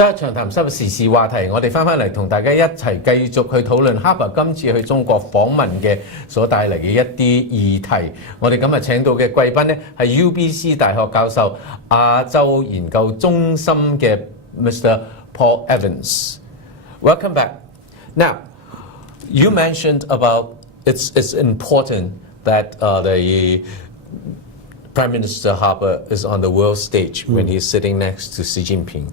周一長談室時事話題，我哋翻嚟同大家一齊繼續去討論哈珀今次去中國訪問嘅所帶嚟嘅一啲議題。我哋今日請到嘅貴賓呢係 UBC 大學教授亞洲研究中心嘅 Mr. Paul Evans. Welcome back. Now, you mentioned about it's important that the Prime Minister Harper is on the world stage when he's sitting next to Xi Jinping.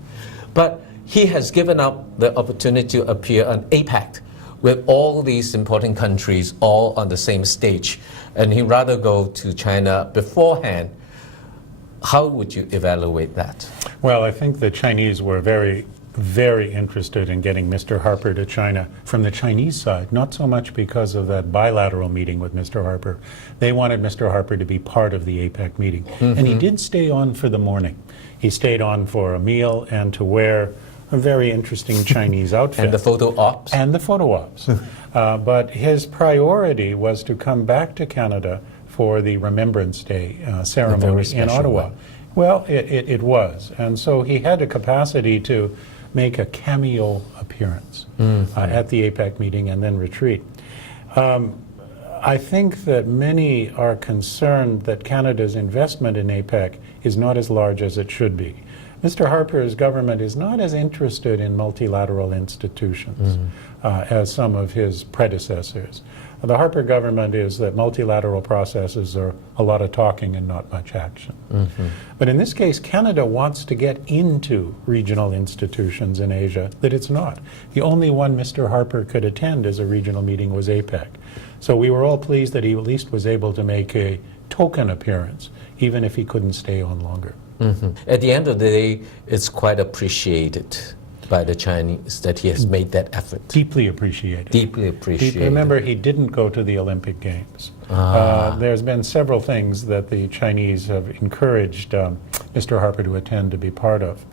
But he has given up the opportunity to appear on APEC with all these important countries all on the same stage, and he'd rather go to China beforehand. How would you evaluate that? Well, I think the Chinese were very interested in getting Mr. Harper to China from the Chinese side, not so much because of that bilateral meeting with Mr. Harper. They wanted Mr. Harper to be part of the APEC meeting. And he did stay on for the morning. He stayed on for a meal and to wear a very interesting Chinese outfit. And the photo ops? And the photo ops. But his priority was to come back to Canada for the Remembrance Day ceremony in Ottawa. Well, it was. And so he had a capacity to make a cameo appearance at the APEC meeting and then retreat. I think that many are concerned that Canada's investment in APEC is not as large as it should be. Mr. Harper's government is not as interested in multilateral institutions as some of his predecessors. The Harper government is that multilateral processes are a lot of talking and not much action. But in this case, Canada wants to get into regional institutions in Asia that it's not. The only one Mr. Harper could attend as a regional meeting was APEC. So we were all pleased that he at least was able to make a token appearance, even if he couldn't stay on longer. At the end of the day, it's quite appreciated by the Chinese that he has made that effort. Deeply appreciated. Deeply appreciated. Remember, he didn't go to the Olympic Games. There's been several things that the Chinese have encouraged Mr. Harper to attend to be part of.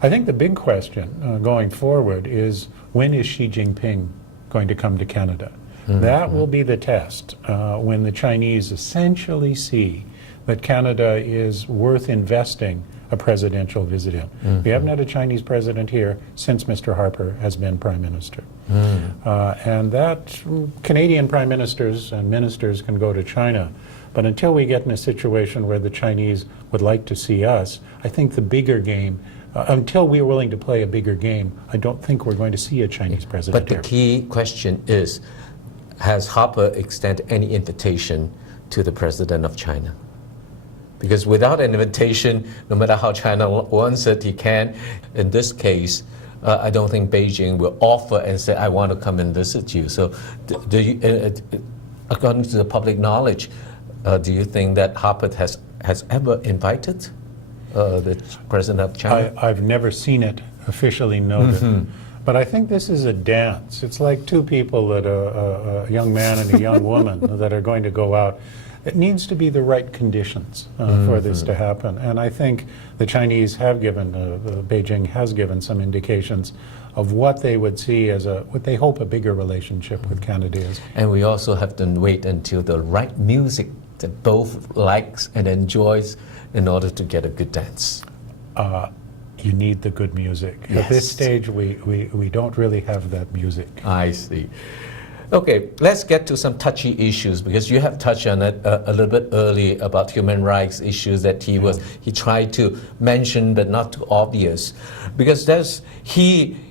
I think the big question going forward is, when is Xi Jinping going to come to Canada? That will be the test when the Chinese essentially see that Canada is worth investing a presidential visit in. We haven't had a Chinese president here since Mr. Harper has been Prime Minister. And that Canadian Prime Ministers and ministers can go to China. But until we get in a situation where the Chinese would like to see us, I think the bigger game, until we're willing to play a bigger game, I don't think we're going to see a Chinese president But the key question is, has Harper extended any invitation to the President of China? Because without an invitation, no matter how China wants it, he can. In this case, I don't think Beijing will offer and say, I want to come and visit you. So do you, according to the public knowledge, do you think that Harper has ever invited the President of China? I've never seen it officially noted. But I think this is a dance. It's like two people, that a young man and a young woman that are going to go out. It needs to be the right conditions for this to happen. And I think the Chinese have given, Beijing has given some indications of what they would see as what they hope a bigger relationship with Canada is. And we also have to wait until the right music that both likes and enjoys in order to get a good dance. You need the good music. Yes. At this stage, we don't really have that music. I see. Okay, let's get to some touchy issues, because you have touched on it a little bit early about human rights issues that he tried to mention but not too obvious, because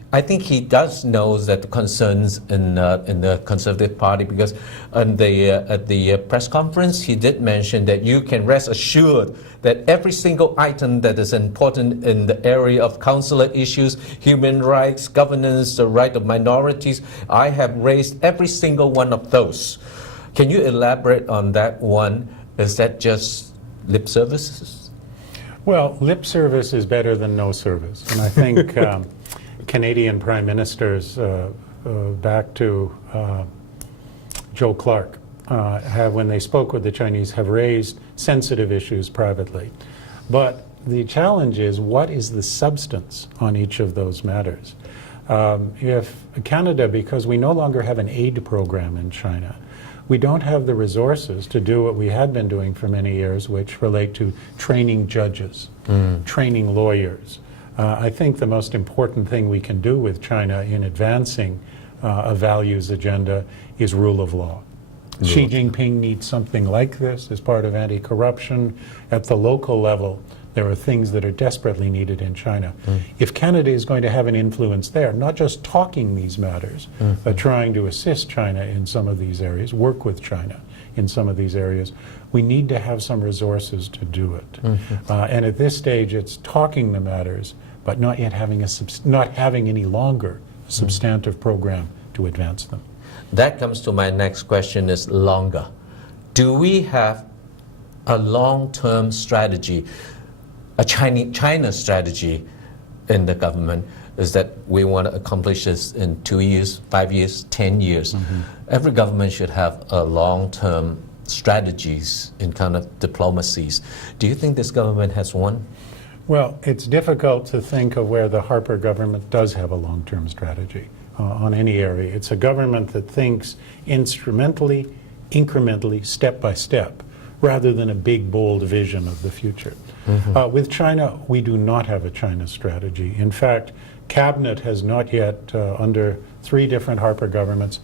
I think he does know that the concerns in the Conservative Party, because at the press conference he did mention that you can rest assured that every single item that is important in the area of consular issues, human rights, governance, the right of minorities, I have raised every single one of those. Can you elaborate on that one? Is that just lip services? Well, lip service is better than no service. And I think Canadian Prime Ministers, back to Joe Clark, when they spoke with the Chinese, have raised sensitive issues privately. But the challenge is, what is the substance on each of those matters? If Canada, because we no longer have an aid program in China, we don't have the resources to do what we had been doing for many years, which relate to training judges, training lawyers, I think the most important thing we can do with China in advancing a values agenda is rule of law. Xi Jinping needs something like this as part of anti-corruption. At the local level, there are things that are desperately needed in China. If Canada is going to have an influence there, not just talking these matters, but trying to assist China in some of these areas, work with China in some of these areas, we need to have some resources to do it. And at this stage, it's talking the matters, but not yet having not having any longer a substantive program to advance them. That comes to my next question is longer. Do we have a long-term strategy, a China strategy in the government? Is that we want to accomplish this in 2 years, 5 years, 10 years? Every government should have a long-term strategies in kind of diplomacies. Do you think this government has one? Well, it's difficult to think of where the Harper government does have a long-term strategy on any area. It's a government that thinks instrumentally, incrementally, step by step, rather than a big, bold vision of the future. With China, we do not have a China strategy. In fact, Cabinet has not yet, under 3 different Harper governments,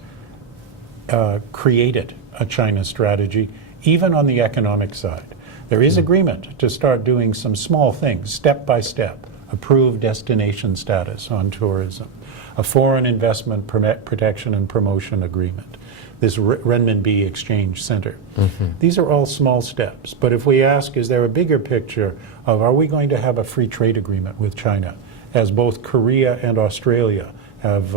created a China strategy, even on the economic side. There is agreement to start doing some small things, step by step, approved destination status on tourism, a foreign investment protection and promotion agreement, this renminbi exchange center. These are all small steps, but if we ask, is there a bigger picture of are we going to have a free trade agreement with China, as both Korea and Australia have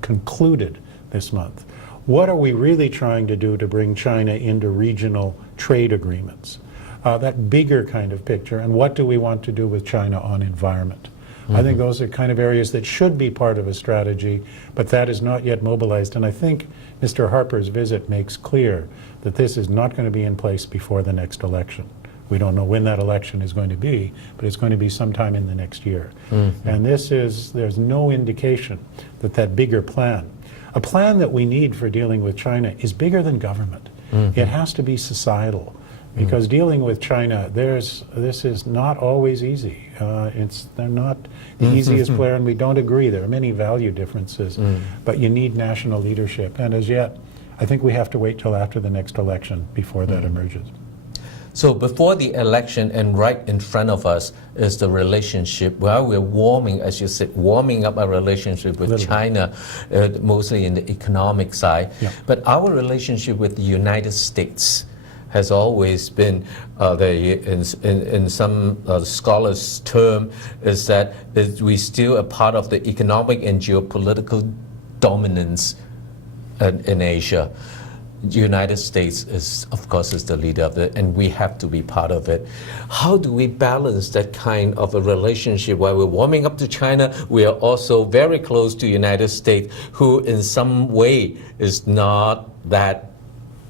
concluded this month? What are we really trying to do to bring China into regional trade agreements? That bigger kind of picture, and what do we want to do with China on environment? I think those are kind of areas that should be part of a strategy, but that is not yet mobilized. And I think Mr. Harper's visit makes clear that this is not going to be in place before the next election. We don't know when that election is going to be, but it's going to be sometime in the next year. And there's no indication that that bigger plan, a plan that we need for dealing with China, is bigger than government. It has to be societal. Because dealing with China, this is not always easy. They're not the easiest player, and we don't agree. There are many value differences, but you need national leadership. And as yet, I think we have to wait till after the next election before that emerges. So before the election and right in front of us is the relationship, well, we're warming, as you said, warming up our relationship with China, mostly in the economic side. But our relationship with the United States has always been, in some scholars' term, is that we still a part of the economic and geopolitical dominance in Asia. The United States is, of course, is the leader of it, and we have to be part of it. How do we balance that kind of a relationship? While we're warming up to China, we are also very close to the United States, who in some way is not that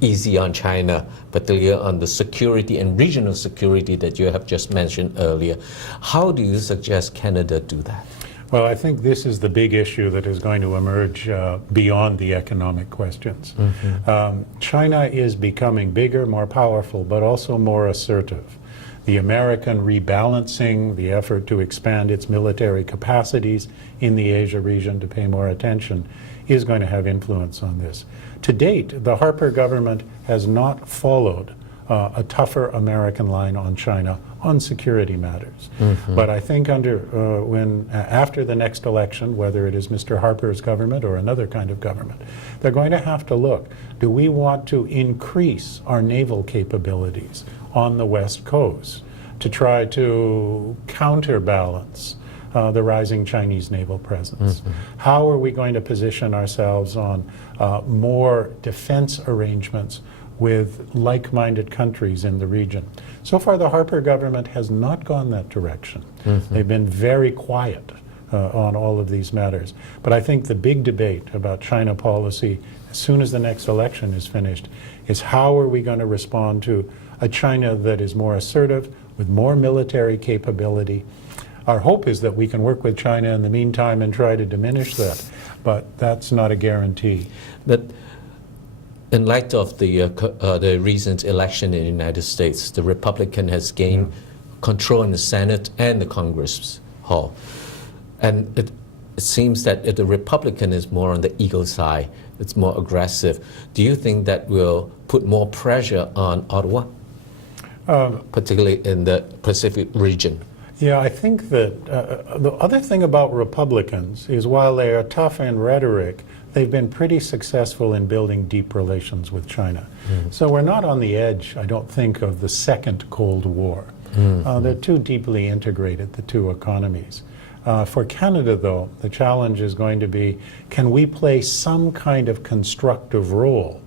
easy on China, particularly on the security and regional security that you have just mentioned earlier. How do you suggest Canada do that? Well, I think this is the big issue that is going to emerge beyond the economic questions. China is becoming bigger, more powerful, but also more assertive. The American rebalancing, the effort to expand its military capacities in the Asia region to pay more attention, is going to have influence on this. To date, the Harper government has not followed a tougher American line on China on security matters. But I think after the next election, whether it is Mr. Harper's government or another kind of government, they're going to have to look, do we want to increase our naval capabilities on the West Coast to try to counterbalance the rising Chinese naval presence? How are we going to position ourselves on more defense arrangements with like-minded countries in the region? So far, the Harper government has not gone that direction. They've been very quiet on all of these matters. But I think the big debate about China policy, as soon as the next election is finished, is how are we going to respond to a China that is more assertive, with more military capability. Our hope is that we can work with China in the meantime and try to diminish that, but that's not a guarantee. But in light of the recent election in the United States, the Republican has gained control in the Senate and the Congress 好 and it seems that the Republican is more on the ego side. It's more aggressive. Do you think that will put more pressure on Ottawa, particularly in the Pacific region? Yeah, I think that the other thing about Republicans is while they are tough in rhetoric, they've been pretty successful in building deep relations with China. So we're not on the edge, I don't think, of the second Cold War. They're too deeply integrated, the two economies. For Canada, though, the challenge is going to be, can we play some kind of constructive role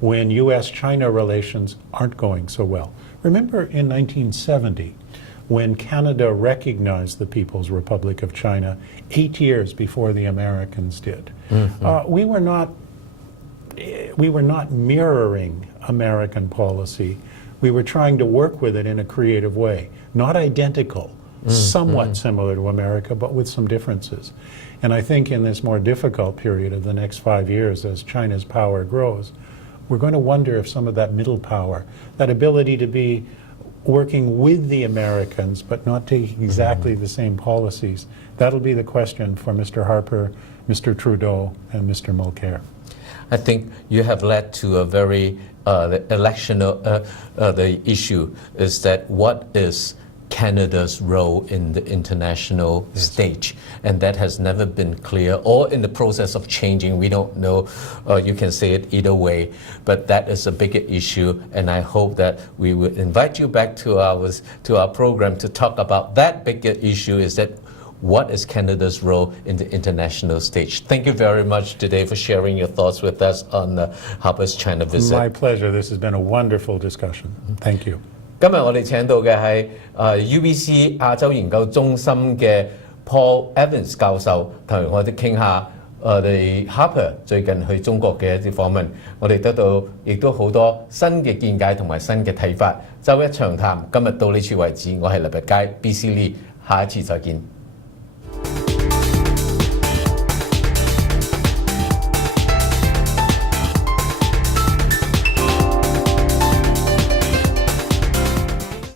when U.S.-China relations aren't going so well? Remember in 1970, when Canada recognized the People's Republic of China 8 years before the Americans did. We were not mirroring American policy. We were trying to work with it in a creative way, not identical, somewhat similar to America, but with some differences. And I think in this more difficult period of the next 5 years, as China's power grows, we're going to wonder if some of that middle power, that ability to be working with the Americans but not taking exactly the same policies, that'll be the question for Mr. Harper, Mr. Trudeau, and Mr. Mulcair. I think you have led to a very the issue is that what is Canada's role in the international stage, and that has never been clear or in the process of changing. We don't know, you can say it either way, but that is a bigger issue, and I hope that we will invite you back to our program to talk about that bigger issue, is that what is Canada's role in the international stage. Thank you very much today for sharing your thoughts with us on Harper's China visit. My pleasure. This has been a wonderful discussion. Thank you. 今日我哋請到嘅係UBC 亞洲研究中心嘅 Paul Evans 教授，同我哋傾下我哋 Harper 最近去中國嘅一啲訪問，我哋得到亦都好多新嘅見解同埋新嘅睇法。周一長談今日到呢處為止，我係黎拔佳 BC Lee， 下一次再見。